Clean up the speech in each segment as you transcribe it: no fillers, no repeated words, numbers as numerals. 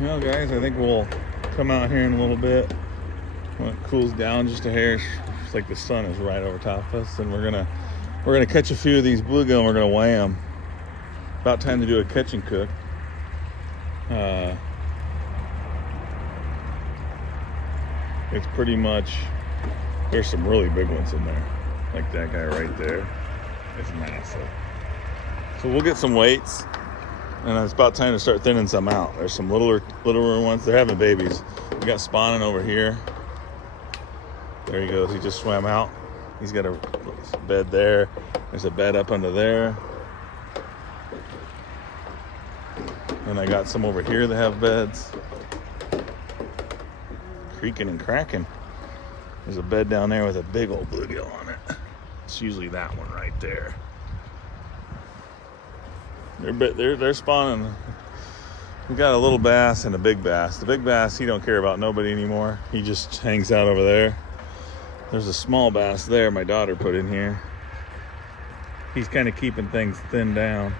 Well, guys, I think we'll come out here in a little bit when it cools down just a hair. It's like the sun is right over top of us, and we're gonna catch a few of these bluegill and we're gonna weigh them. About time to do a catch and cook. It's pretty much, there's some really big ones in there, like that guy right there. It's massive. So we'll get some weights, and it's about time to start thinning some out. There's some littler ones. They're having babies. We got spawning over here. There he goes. He just swam out. He's got a bed there. There's a bed up under there. And I got some over here that have beds. Creaking and cracking. There's a bed down there with a big old bluegill on it. It's usually that one right there. They're spawning. We got a little bass and a big bass. The big bass, he don't care about nobody anymore. He just hangs out over there. There's a small bass there my daughter put in here. He's kind of keeping things thinned down.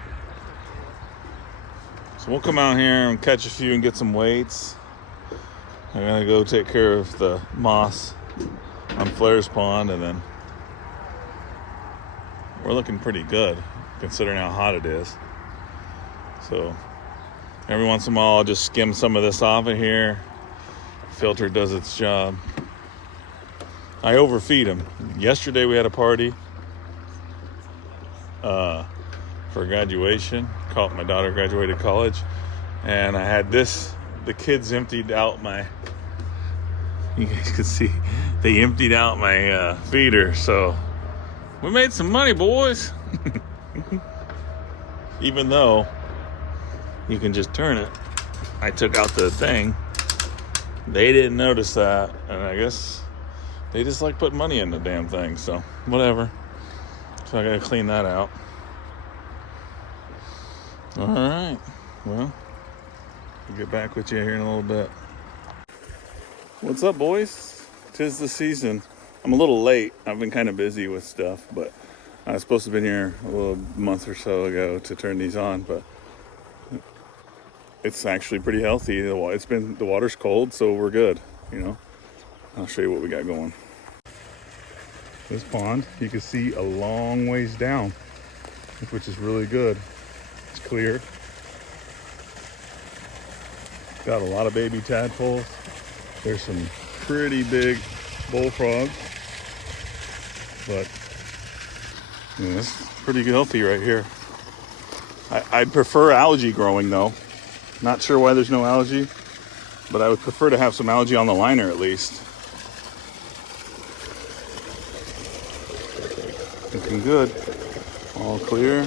So we'll come out here and catch a few and get some weights. I'm gonna go take care of the moss on Flairs Pond, and then we're looking pretty good considering how hot it is. So every once in a while I'll just skim some of this off of here. Filter does its job. I overfeed them. Yesterday we had a party for graduation. My daughter graduated college, and I had this. The kids emptied out my, you guys could see, they emptied out my feeder. So we made some money, boys. Even though you can just turn it, I took out the thing. They didn't notice that, and I guess they just like putting money in the damn thing. So whatever. So I gotta clean that out. All right. Well, I'll get back with you here in a little bit. What's up, boys? 'Tis the season. I'm a little late. I've been kind of busy with stuff, but I was supposed to have been here a little month or so ago to turn these on, but it's actually pretty healthy. The water's cold, so we're good, you know. I'll show you what we got going. This pond, you can see a long ways down, which is really good. It's clear. Got a lot of baby tadpoles. There's some pretty big bullfrogs, but you know, it's pretty healthy right here. I'd prefer algae growing though. Not sure why there's no algae, but I would prefer to have some algae on the liner at least. Looking good. All clear.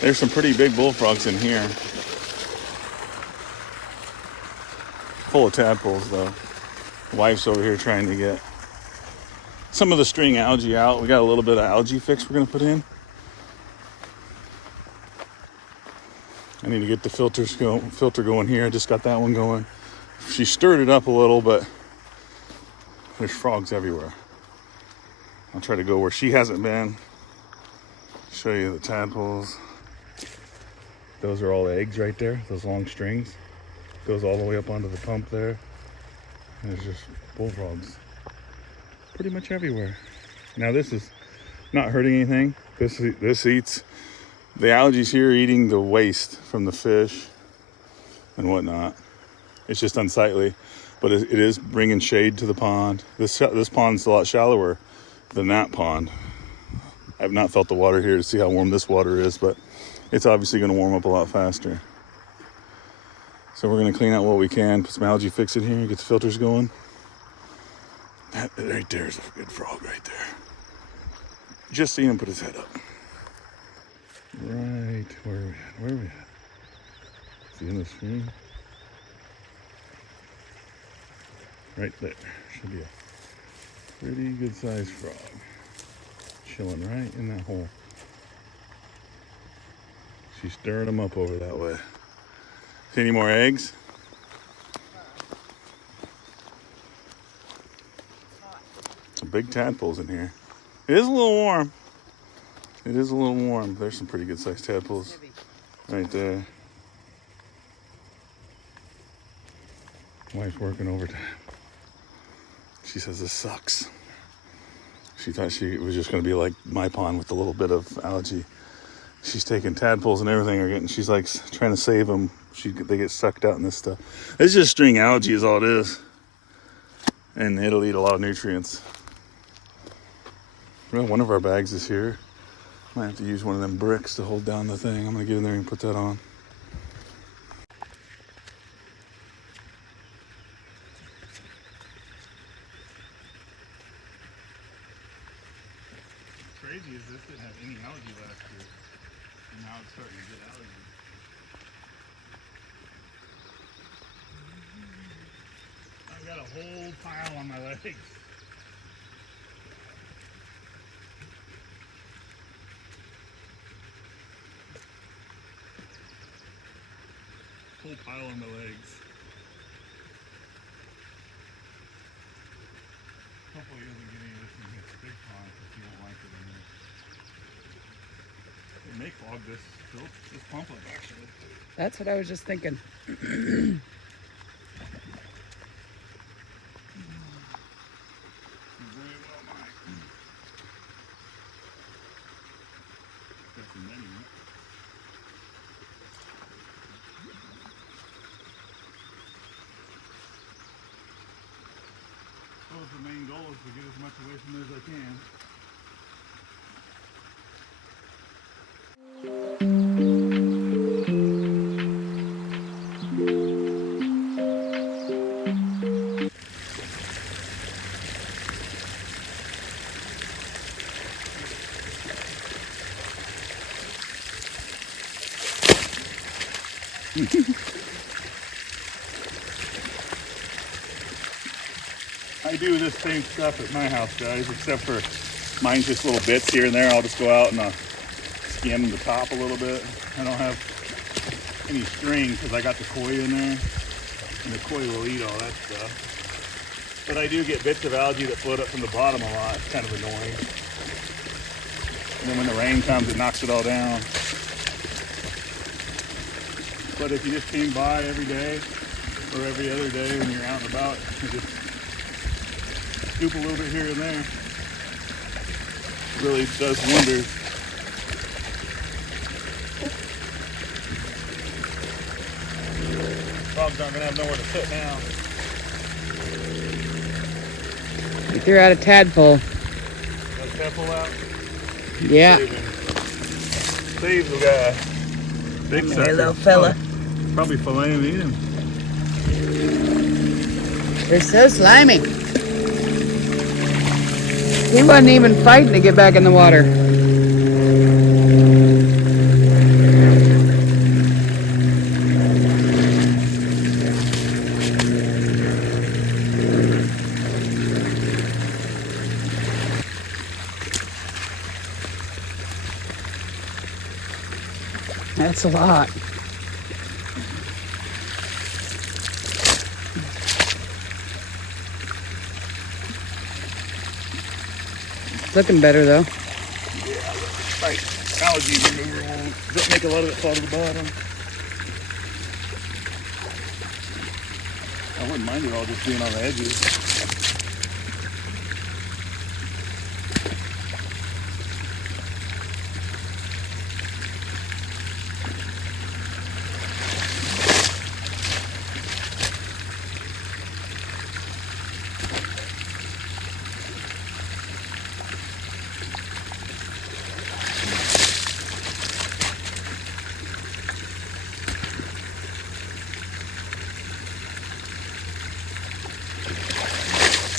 There's some pretty big bullfrogs in here. Full of tadpoles though. The wife's over here trying to get some of the string algae out. We got a little bit of algae fix we're gonna put in. I need to get the filter going here. I just got that one going. She stirred it up a little, but there's frogs everywhere. I'll try to go where she hasn't been. Show you the tadpoles. Those are all eggs right there, those long strings. Goes all the way up onto the pump there. And there's just bullfrogs pretty much everywhere. Now this is not hurting anything. This eats, the algae's here eating the waste from the fish and whatnot. It's just unsightly, but it is bringing shade to the pond. This pond's a lot shallower than that pond. I've not felt the water here to see how warm this water is, but it's obviously going to warm up a lot faster. So we're going to clean out what we can, put some algae fix in here, get the filters going. That right there is a good frog right there. Just seen him put his head up. Right, where are we at? Where are we at? Is he in the screen? Right there. Should be a pretty good sized frog. Chilling right in that hole. She's stirring them up over that way. See any more eggs? Some big tadpoles in here. It is a little warm. It is a little warm. There's some pretty good sized tadpoles right there. Wife's working overtime. She says this sucks. She thought it was just going to be like my pond with a little bit of algae. She's taking tadpoles and everything. She's like trying to save them. They get sucked out in this stuff. It's just string algae is all it is. And it'll eat a lot of nutrients. Well, one of our bags is here. Might have to use one of them bricks to hold down the thing. I'm going to get in there and put that on. Crazy is this didn't have any algae last year, and now it's starting to get algae. I've got a whole pile on my legs. Whole pile on my legs. Hopefully he doesn't get any of this in his big pond because he won't like it in there. It may clog this pump up actually. That's what I was just thinking. The main goal is to get as much away from it as I can. I do this same stuff at my house, guys, except for mine's just little bits here and there. I'll just go out and skim the top a little bit. I don't have any string because I got the koi in there, and the koi will eat all that stuff. But I do get bits of algae that float up from the bottom a lot. It's kind of annoying. And then when the rain comes, it knocks it all down. But if you just came by every day or every other day when you're out and about, you just scoop a little bit here and there. It really does wonders. Frogs aren't gonna have nowhere to sit now. You threw out a tadpole. Got a tadpole out? Yeah. Save the guy. Big sucker. Hey, little fella. Probably filleting him. They're so slimy. He wasn't even fighting to get back in the water. That's a lot. Looking better though. Yeah, right. Algae remover will make a lot of it fall to the bottom. I wouldn't mind it all just being on the edges.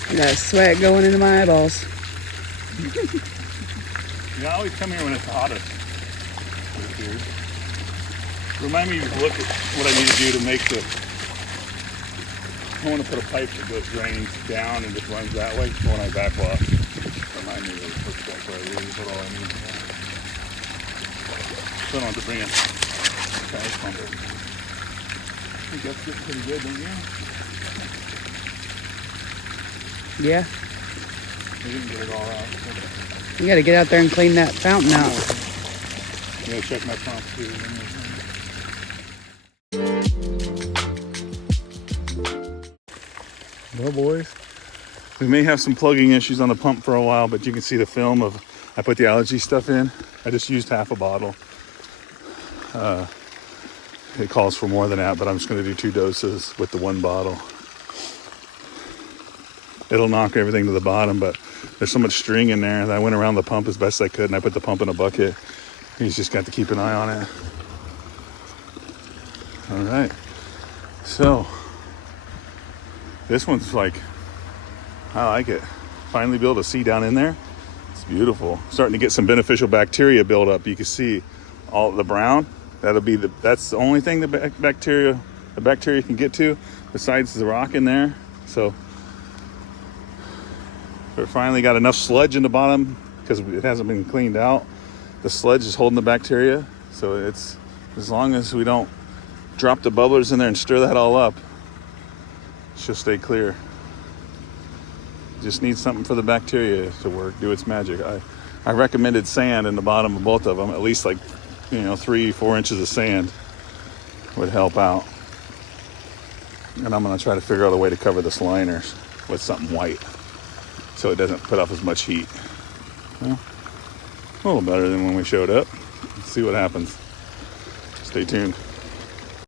I got sweat going into my eyeballs. Yeah, I always come here when it's the hottest. Remind me to look at what I need to do to make the... I want to put a pipe that goes drains down and just runs that way when I backwash. Remind me to put that where I really put all I need. So I don't have to bring a trash pump. I think that's getting pretty good, don't you? Yeah. We didn't get it all out. You gotta get out there and clean that fountain out. I'm gonna check my pump too. Well, boys, we may have some plugging issues on the pump for a while, but you can see the film of, I put the allergy stuff in. I just used half a bottle. It calls for more than that, but I'm just going to do 2 doses with the 1 bottle. It'll knock everything to the bottom, but there's so much string in there that I went around the pump as best I could, and I put the pump in a bucket. He's just got to keep an eye on it. All right. So this one's like, I like it. Finally be able to see down in there. It's beautiful. Starting to get some beneficial bacteria build up. You can see all the brown. That's the only thing the bacteria can get to, besides the rock in there. So we finally got enough sludge in the bottom because it hasn't been cleaned out. The sludge is holding the bacteria. So it's, as long as we don't drop the bubblers in there and stir that all up, she'll stay clear. Just needs something for the bacteria to work, do its magic. I recommended sand in the bottom of both of them, at least like 3-4 inches of sand would help out. And I'm gonna try to figure out a way to cover this liners with something white so it doesn't put off as much heat. Well, a little better than when we showed up. Let's see what happens. Stay tuned.